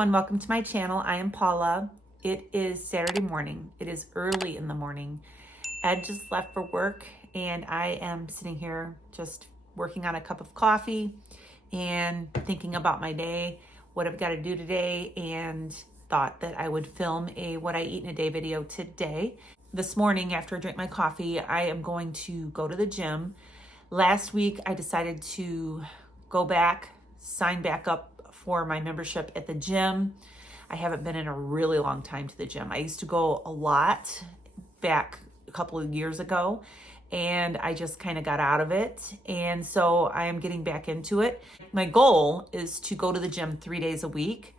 everyone, welcome to my channel. I am Paula. It is Saturday morning. It is early in the morning. Ed just left for work and I am sitting here just working on a cup of coffee and thinking about my day, what I've got to do today, and thought that I would film a what I eat in a day video today. This morning after I drink my coffee, I am going to go to the gym. Last week I decided to go back, sign back up for my membership at the gym. I haven't been in a really long time to the gym. I used to go a lot back a couple of years ago, and I just kind of got out of it. And so I am getting back into it. My goal is to go to the gym 3 days a week.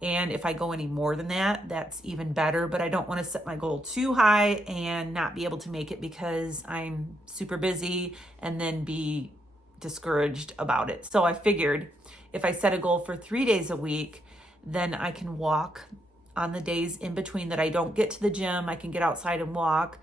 And if I go any more than that, that's even better. But I don't want to set my goal too high and not be able to make it because I'm super busy and then be discouraged about it. So I figured if I set a goal for 3 days a week, then I can walk on the days in between that I don't get to the gym. I can get outside and walk.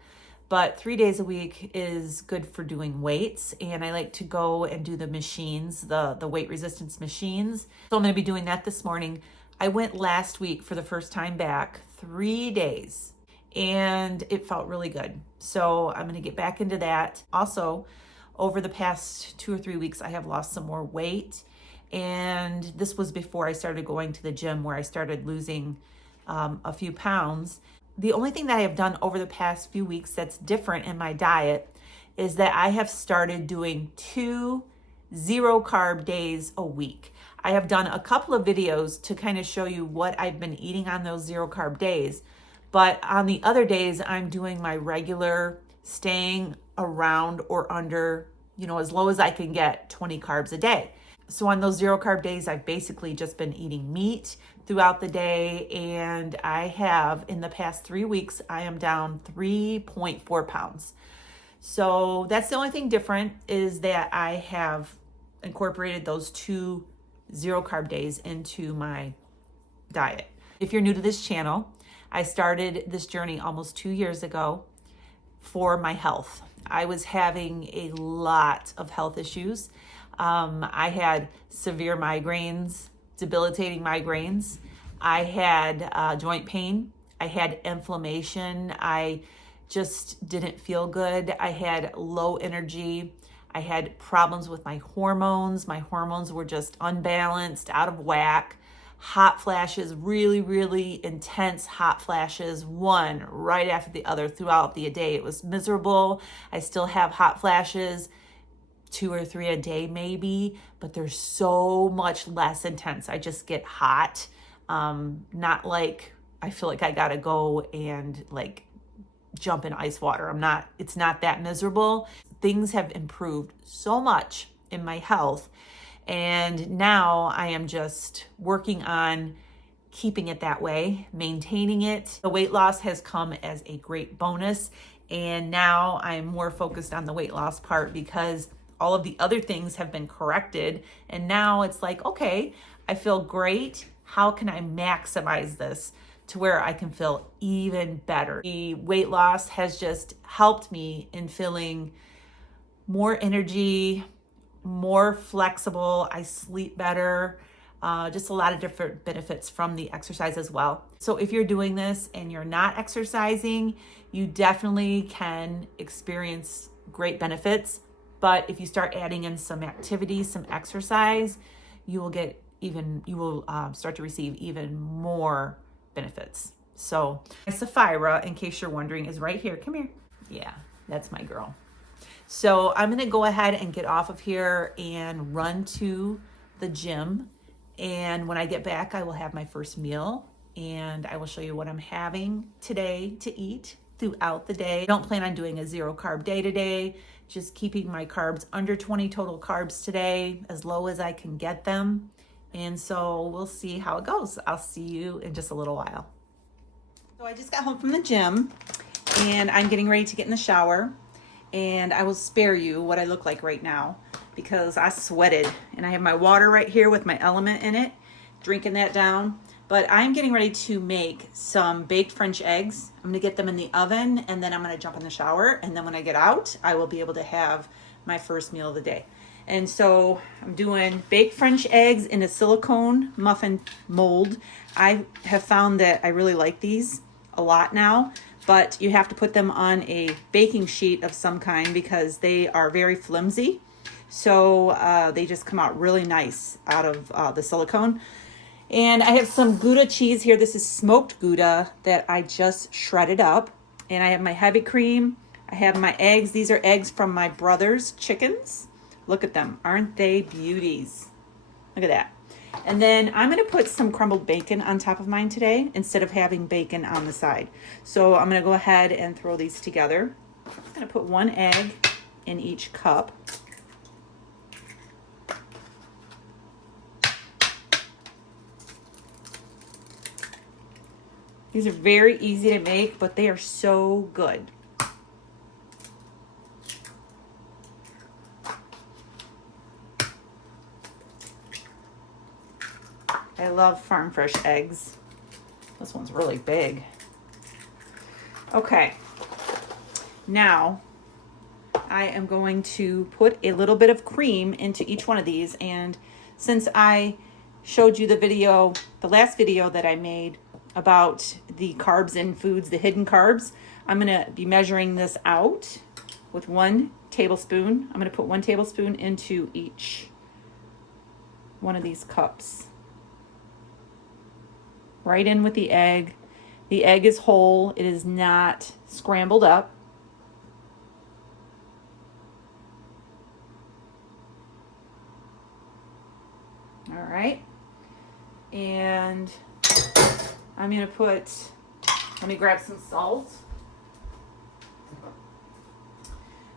But 3 days a week is good for doing weights. And I like to go and do the machines, the weight resistance machines. So I'm going to be doing that this morning. I went last week for the first time back, 3 days, and it felt really good. So I'm going to get back into that. Also, over the past 2 or 3 weeks, I have lost some more weight. And this was before I started going to the gym, where I started losing a few pounds. The only thing that I have done over the past few weeks that's different in my diet is that I have started doing 2 zero-carb days a week. I have done a couple of videos to kind of show you what I've been eating on those zero-carb days. But on the other days, I'm doing my regular, staying around or under, as low as I can get, 20 carbs a day. So on those zero carb days, I've basically just been eating meat throughout the day. And I have, in the past 3 weeks, I am down 3.4 pounds. So that's the only thing different, is that I have incorporated those 2 zero carb days into my diet. If you're new to this channel, I started this journey almost 2 years ago for my health. I was having a lot of health issues. I had severe migraines, debilitating migraines. I had joint pain. I had inflammation. I just didn't feel good. I had low energy. I had problems with my hormones. My hormones were just unbalanced, out of whack. Hot flashes, really, really intense hot flashes, one right after the other throughout the day. It was miserable. I still have hot flashes, 2 or 3 a day maybe, but they're so much less intense. I just get hot. Not like I feel like I gotta go and like jump in ice water. It's not that miserable. Things have improved so much in my health. And now I am just working on keeping it that way, maintaining it. The weight loss has come as a great bonus. And now I'm more focused on the weight loss part because all of the other things have been corrected. And now it's like, okay, I feel great. How can I maximize this to where I can feel even better? The weight loss has just helped me in feeling more energy, more flexible. I sleep better. Just a lot of different benefits from the exercise as well. So if you're doing this and you're not exercising, you definitely can experience great benefits. But if you start adding in some activity, some exercise, you will start to receive even more benefits. So Sapphira, in case you're wondering, is right here. Come here. Yeah, that's my girl. So I'm going to go ahead and get off of here and run to the gym. And when I get back, I will have my first meal and I will show you what I'm having today to eat throughout the day. I don't plan on doing a zero carb day today, just keeping my carbs under 20 total carbs today, as low as I can get them. And so we'll see how it goes. I'll see you in just a little while. So I just got home from the gym and I'm getting ready to get in the shower. And I will spare you what I look like right now because I sweated. And I have my water right here with my element in it, drinking that down. But I'm getting ready to make some baked French eggs. I'm gonna get them in the oven and then I'm gonna jump in the shower. And then when I get out, I will be able to have my first meal of the day. And so I'm doing baked French eggs in a silicone muffin mold. I have found that I really like these a lot now, but you have to put them on a baking sheet of some kind because they are very flimsy. So they just come out really nice out of the silicone. And I have some Gouda cheese here. This is smoked Gouda that I just shredded up. And I have my heavy cream. I have my eggs. These are eggs from my brother's chickens. Look at them. Aren't they beauties? Look at that. And then I'm going to put some crumbled bacon on top of mine today instead of having bacon on the side. So I'm going to go ahead and throw these together. I'm going to put 1 egg in each cup. These are very easy to make, but they are so good. I love farm fresh eggs. This one's really big. Okay, now I am going to put a little bit of cream into each one of these. And since I showed you the last video that I made about the carbs in foods, the hidden carbs, I'm gonna be measuring this out with 1 tablespoon. I'm gonna put 1 tablespoon into each one of these cups. Right in with the egg. The egg is whole. It is not scrambled up. All right. And I'm going to let me grab some salt.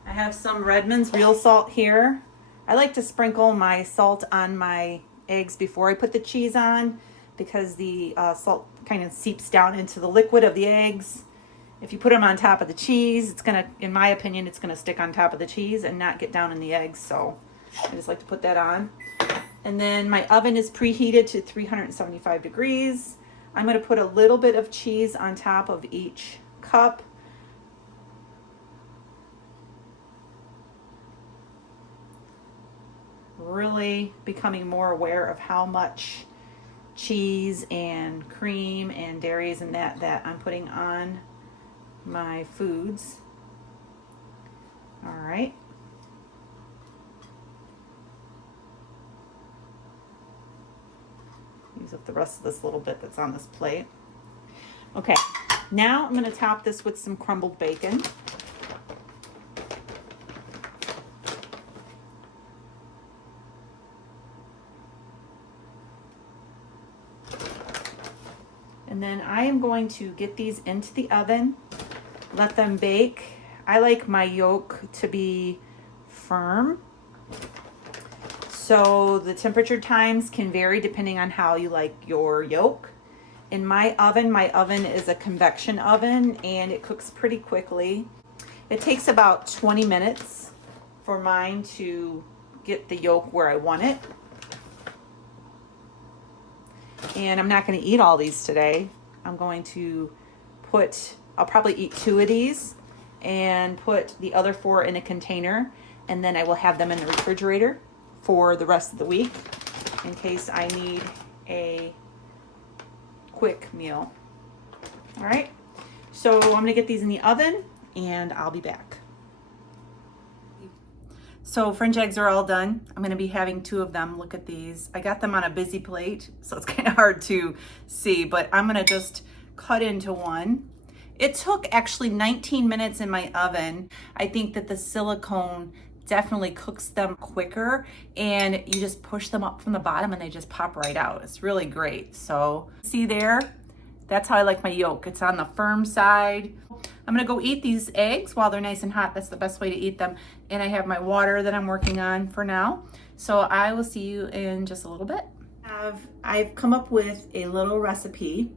I have some Redmond's real salt here. I like to sprinkle my salt on my eggs before I put the cheese on because the salt kind of seeps down into the liquid of the eggs. If you put them on top of the cheese, it's going to, in my opinion, it's going to stick on top of the cheese and not get down in the eggs. So I just like to put that on. And then my oven is preheated to 375 degrees. I'm going to put a little bit of cheese on top of each cup. Really becoming more aware of how much cheese and cream and dairies and that I'm putting on my foods. All right. Use up the rest of this little bit that's on this plate. Okay, now I'm going to top this with some crumbled bacon. And then I am going to get these into the oven, let them bake. I like my yolk to be firm. So the temperature times can vary depending on how you like your yolk. In my oven is a convection oven and it cooks pretty quickly. It takes about 20 minutes for mine to get the yolk where I want it. And I'm not going to eat all these today. I'm going to I'll probably eat 2 of these and put the other 4 in a container. And then I will have them in the refrigerator for the rest of the week in case I need a quick meal. All right. So I'm going to get these in the oven and I'll be back. So French eggs are all done. I'm going to be having 2 of them. Look at these. I got them on a busy plate, so it's kind of hard to see, but I'm going to just cut into one. It took actually 19 minutes in my oven. I think that the silicone definitely cooks them quicker, and you just push them up from the bottom and they just pop right out. It's really great. So see there, that's how I like my yolk. It's on the firm side. I'm gonna go eat these eggs while they're nice and hot. That's the best way to eat them. And I have my water that I'm working on for now. So I will see you in just a little bit. I've come up with a little recipe.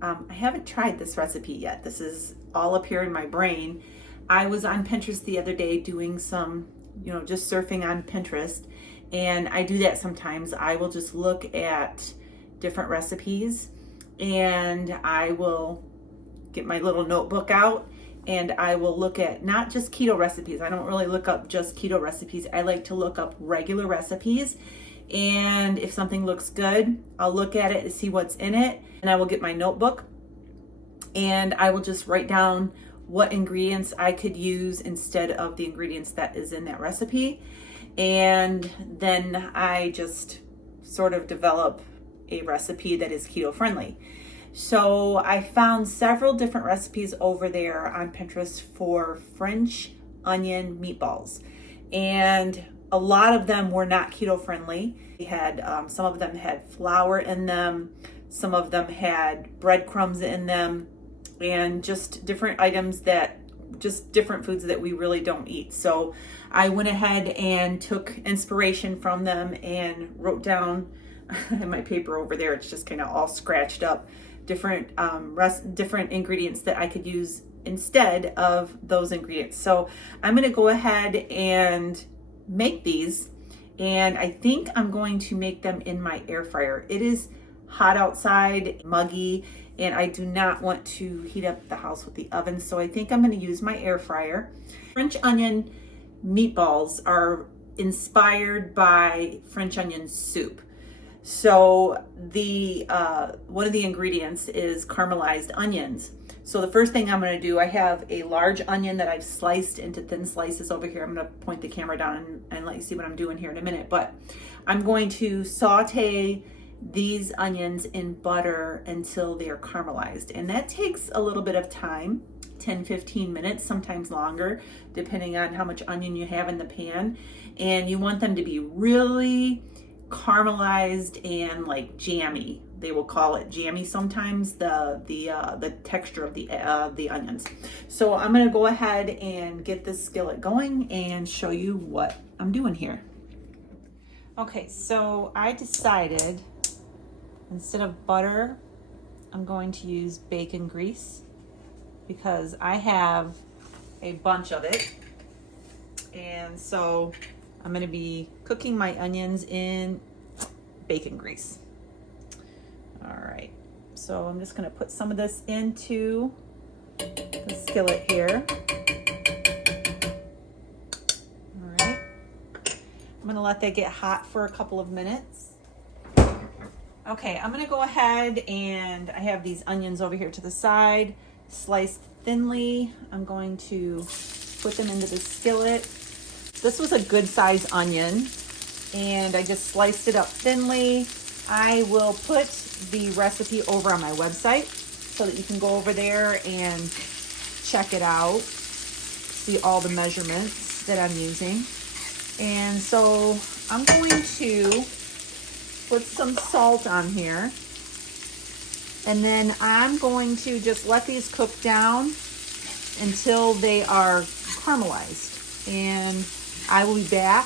I haven't tried this recipe yet. This is all up here in my brain. I was on Pinterest the other day doing some, just surfing on Pinterest. And I do that sometimes. I will just look at different recipes and I will get my little notebook out and I will look at not just keto recipes. I don't really look up just keto recipes. I like to look up regular recipes. And if something looks good, I'll look at it and see what's in it. And I will get my notebook and I will just write down what ingredients I could use instead of the ingredients that is in that recipe. And then I just sort of develop a recipe that is keto friendly. So I found several different recipes over there on Pinterest for French onion meatballs. And a lot of them were not keto friendly. We had some of them had flour in them, some of them had breadcrumbs in them, and just different items that just different foods that we really don't eat. So I went ahead and took inspiration from them and wrote down in my paper over there. It's just kind of all scratched up different different ingredients that I could use instead of those ingredients. So I'm going to go ahead and make these, and I think I'm going to make them in my air fryer. It is hot outside, muggy, and I do not want to heat up the house with the oven, so I think I'm going to use my air fryer. French onion meatballs are inspired by French onion soup. So the one of the ingredients is caramelized onions. So the first thing I'm going to do, I have a large onion that I've sliced into thin slices over here. I'm going to point the camera down and let you see what I'm doing here in a minute. But I'm going to saute these onions in butter until they're caramelized. And that takes a little bit of time, 10-15 minutes, sometimes longer, depending on how much onion you have in the pan. And you want them to be really caramelized and like jammy. They will call it jammy sometimes, the texture of the onions. So I'm going to go ahead and get this skillet going and show you what I'm doing here. Okay, so I decided instead of butter, I'm going to use bacon grease because I have a bunch of it. And so I'm going to be cooking my onions in bacon grease. All right, so I'm just going to put some of this into the skillet here. All right, I'm going to let that get hot for a couple of minutes. Okay, I'm going to go ahead and I have these onions over here to the side, sliced thinly. I'm going to put them into the skillet. This was a good size onion and I just sliced it up thinly. I will put the recipe over on my website so that you can go over there and check it out, see all the measurements that I'm using. And so I'm going to put some salt on here, and then I'm going to just let these cook down until they are caramelized, and I will be back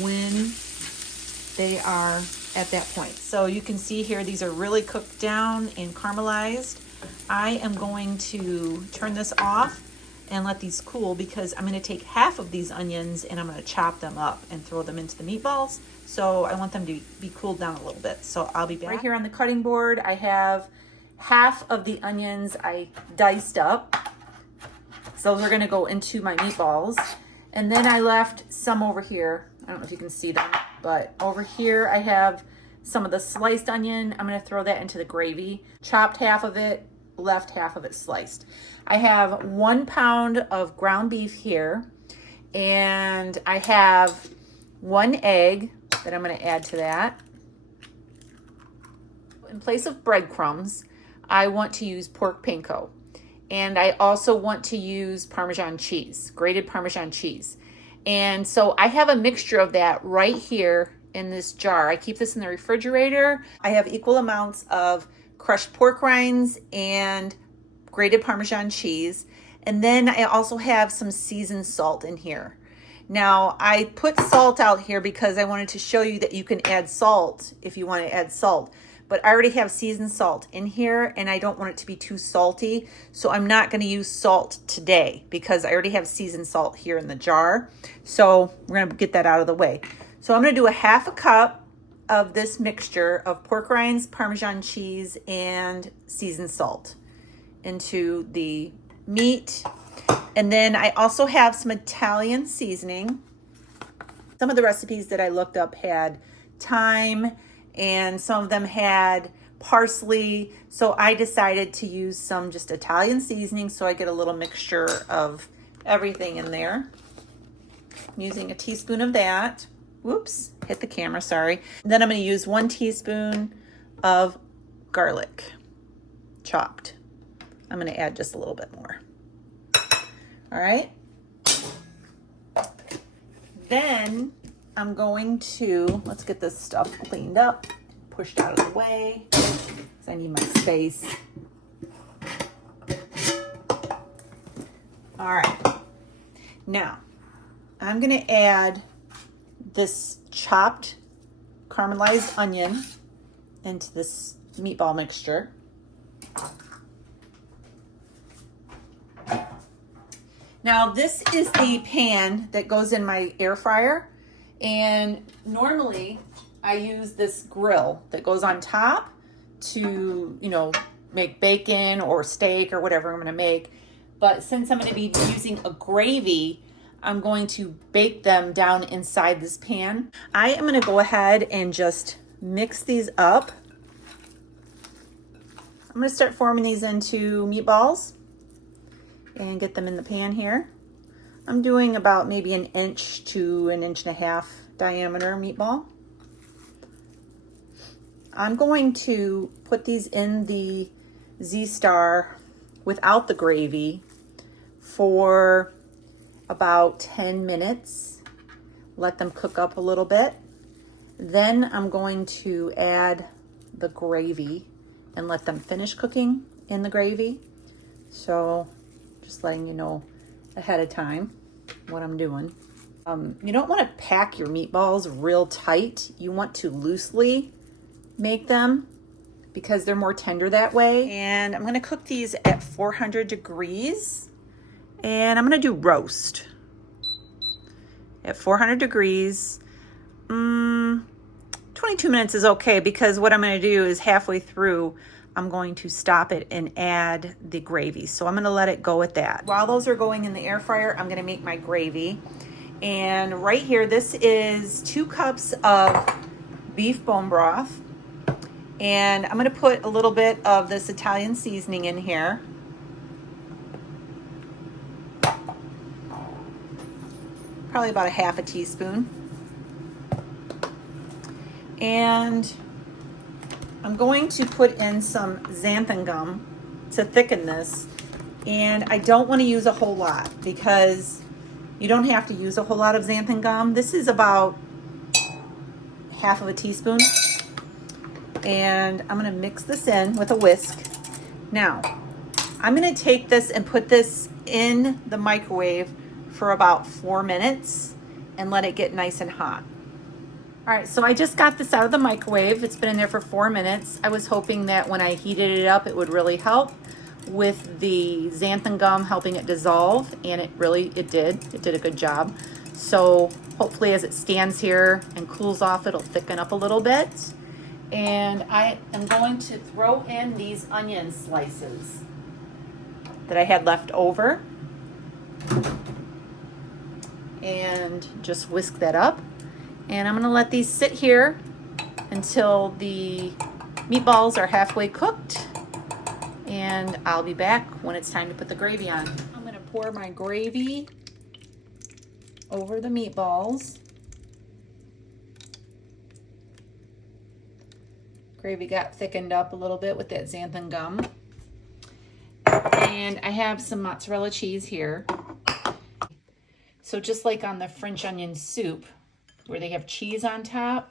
when they are at that point. So you can see here, these are really cooked down and caramelized. I am going to turn this off and let these cool because I'm going to take half of these onions and I'm going to chop them up and throw them into the meatballs. So I want them to be cooled down a little bit. So I'll be back. Right here on the cutting board, I have half of the onions I diced up. So those are going to go into my meatballs. And then I left some over here. I don't know if you can see them, but over here I have some of the sliced onion. I'm going to throw that into the gravy. Chopped half of it, left half of it sliced. I have 1 pound of ground beef here, and I have 1 egg that I'm going to add to that. In place of breadcrumbs, I want to use pork panko. And I also want to use Parmesan cheese, grated Parmesan cheese. And so I have a mixture of that right here in this jar. I keep this in the refrigerator. I have equal amounts of crushed pork rinds and grated Parmesan cheese. And then I also have some seasoned salt in here. Now I put salt out here because I wanted to show you that you can add salt if you want to add salt. But I already have seasoned salt in here and I don't want it to be too salty. So I'm not going to use salt today because I already have seasoned salt here in the jar. So we're going to get that out of the way. So I'm going to do a 1/2 cup of this mixture of pork rinds, Parmesan cheese, and seasoned salt into the meat. And then I also have some Italian seasoning. Some of the recipes that I looked up had thyme, and some of them had parsley. So I decided to use some just Italian seasoning so I get a little mixture of everything in there. I'm using a teaspoon of that. Whoops, hit the camera, sorry. Then I'm going to use 1 teaspoon of garlic, chopped. I'm going to add just a little bit more. All right. Then I'm going to, let's get this stuff cleaned up, pushed out of the way, because I need my space. All right. Now, I'm going to add this chopped caramelized onion into this meatball mixture. Now, this is the pan that goes in my air fryer, and normally I use this grill that goes on top to, make bacon or steak or whatever I'm going to make. But since I'm going to be using a gravy, I'm going to bake them down inside this pan. I am going to go ahead and just mix these up. I'm going to start forming these into meatballs and get them in the pan here. I'm doing about maybe 1 inch to 1.5 inch diameter meatball. I'm going to put these in the Z-Star without the gravy for about 10 minutes. Let them cook up a little bit. Then I'm going to add the gravy and let them finish cooking in the gravy. So just letting you know ahead of time what I'm doing. You don't want to pack your meatballs real tight. You want to loosely make them because they're more tender that way. And I'm going to cook these at 400 degrees. And I'm going to do roast at 400 degrees. 22 minutes is okay, because what I'm going to do is halfway through, I'm going to stop it and add the gravy. So I'm going to let it go at that. While those are going in the air fryer, I'm going to make my gravy. And right here, this is 2 cups of beef bone broth. And I'm going to put a little bit of this Italian seasoning in here. Probably about 1/2 teaspoon. And I'm going to put in some xanthan gum to thicken this. And I don't want to use a whole lot, because you don't have to use a whole lot of xanthan gum. This is about 1/2 teaspoon. And I'm going to mix this in with a whisk. Now, I'm going to take this and put this in the microwave for about 4 minutes and let it get nice and hot. All right, so I just got this out of the microwave. It's been in there for 4 minutes. I was hoping that when I heated it up, it would really help with the xanthan gum helping it dissolve, and it did. It did a good job. So hopefully as it stands here and cools off, it'll thicken up a little bit. And I am going to throw in these onion slices that I had left over and just whisk that up. And I'm going to let these sit here until the meatballs are halfway cooked, and I'll be back when it's time to put the gravy on. I'm going to pour my gravy over the meatballs. Gravy got thickened up a little bit with that xanthan gum. And I have some mozzarella cheese here. So just like on the French onion soup, where they have cheese on top,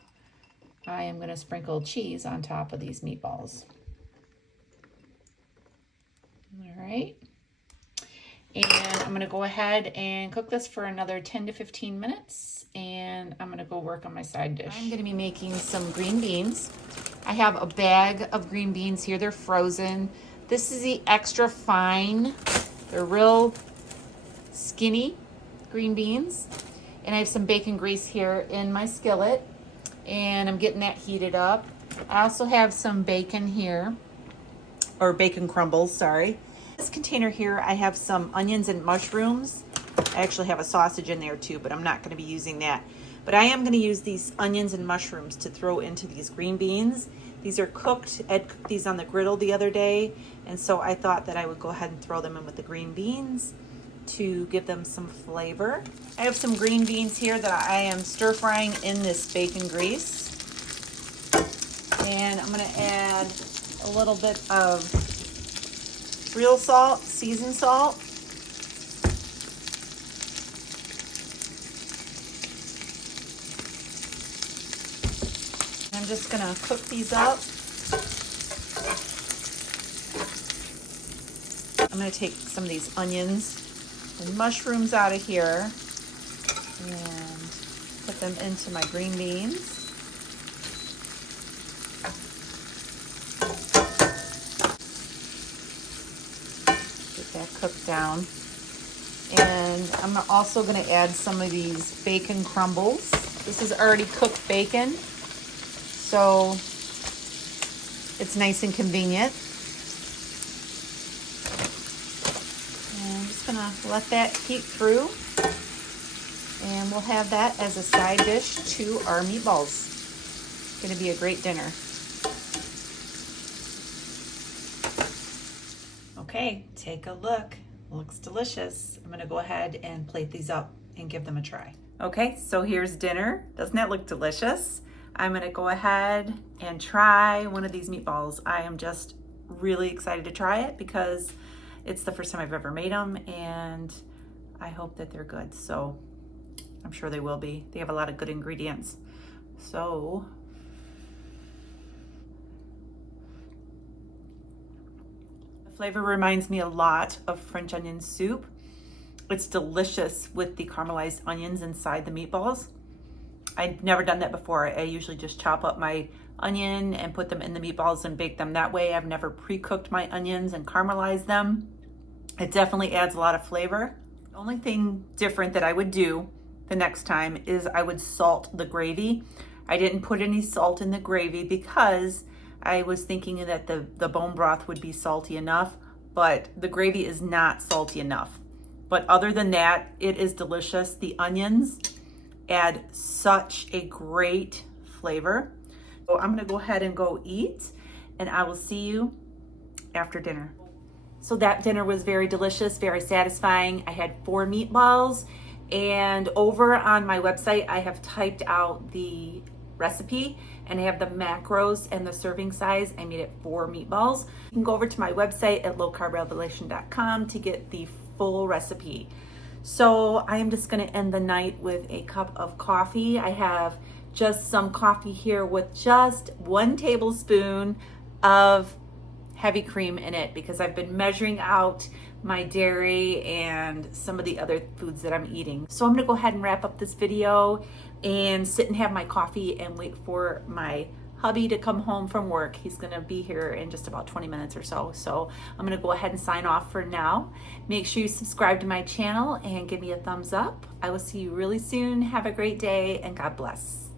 I am going to sprinkle cheese on top of these meatballs. All right. And I'm going to go ahead and cook this for another 10 to 15 minutes. And I'm going to go work on my side dish. I'm going to be making some green beans. I have a bag of green beans here. They're frozen. This is the extra fine. They're real skinny green beans. And I have some bacon grease here in my skillet, and I'm getting that heated up. I also have some bacon here, or bacon crumbles, sorry. this container here, I have some onions and mushrooms. I actually have a sausage in there too, but I'm not going to be using that. But I am going to use these onions and mushrooms to throw into these green beans. These are cooked. Ed cooked these on the griddle the other day, and so I thought that I would go ahead and throw them in with the green beans to give them some flavor. I have some green beans here that I am stir frying in this bacon grease. And I'm going to add a little bit of real salt, seasoned salt. I'm just going to cook these up. I'm going to take some of these onions and mushrooms out of here and put them into my green beans. Get that cooked down. And I'm also going to add some of these bacon crumbles. This is already cooked bacon, so it's nice and convenient. Gonna let that heat through, and we'll have that as a side dish to our meatballs. Gonna be a great dinner. Okay, take a look. Looks delicious. I'm gonna go ahead and plate these up and give them a try. Okay, so here's dinner. Doesn't that look delicious? I'm gonna go ahead and try one of these meatballs. I am just really excited to try it because it's the first time I've ever made them, and I hope that they're good. So I'm sure they will be. They have a lot of good ingredients. So the flavor reminds me a lot of French onion soup. It's delicious with the caramelized onions inside the meatballs. I've never done that before. I usually just chop up my onion and put them in the meatballs and bake them that way. I've never pre-cooked my onions and caramelized them. It definitely adds a lot of flavor. The only thing different that I would do the next time is I would salt the gravy. I didn't put any salt in the gravy because I was thinking that the bone broth would be salty enough, but the gravy is not salty enough. But other than that, it is delicious. The onions add such a great flavor. So I'm gonna go ahead and go eat, and I will see you after dinner. So that dinner was very delicious, very satisfying. I had 4 meatballs, and over on my website, I have typed out the recipe, and I have the macros and the serving size. I made it 4 meatballs. You can go over to my website at lowcarbrevelation.com to get the full recipe. So I am just gonna end the night with a cup of coffee. I have just some coffee here with just 1 tablespoon of heavy cream in it because I've been measuring out my dairy and some of the other foods that I'm eating. So I'm gonna go ahead and wrap up this video and sit and have my coffee and wait for my hubby to come home from work. He's gonna be here in just about 20 minutes or so. So I'm gonna go ahead and sign off for now. Make sure you subscribe to my channel and give me a thumbs up. I will see you really soon. Have a great day and God bless.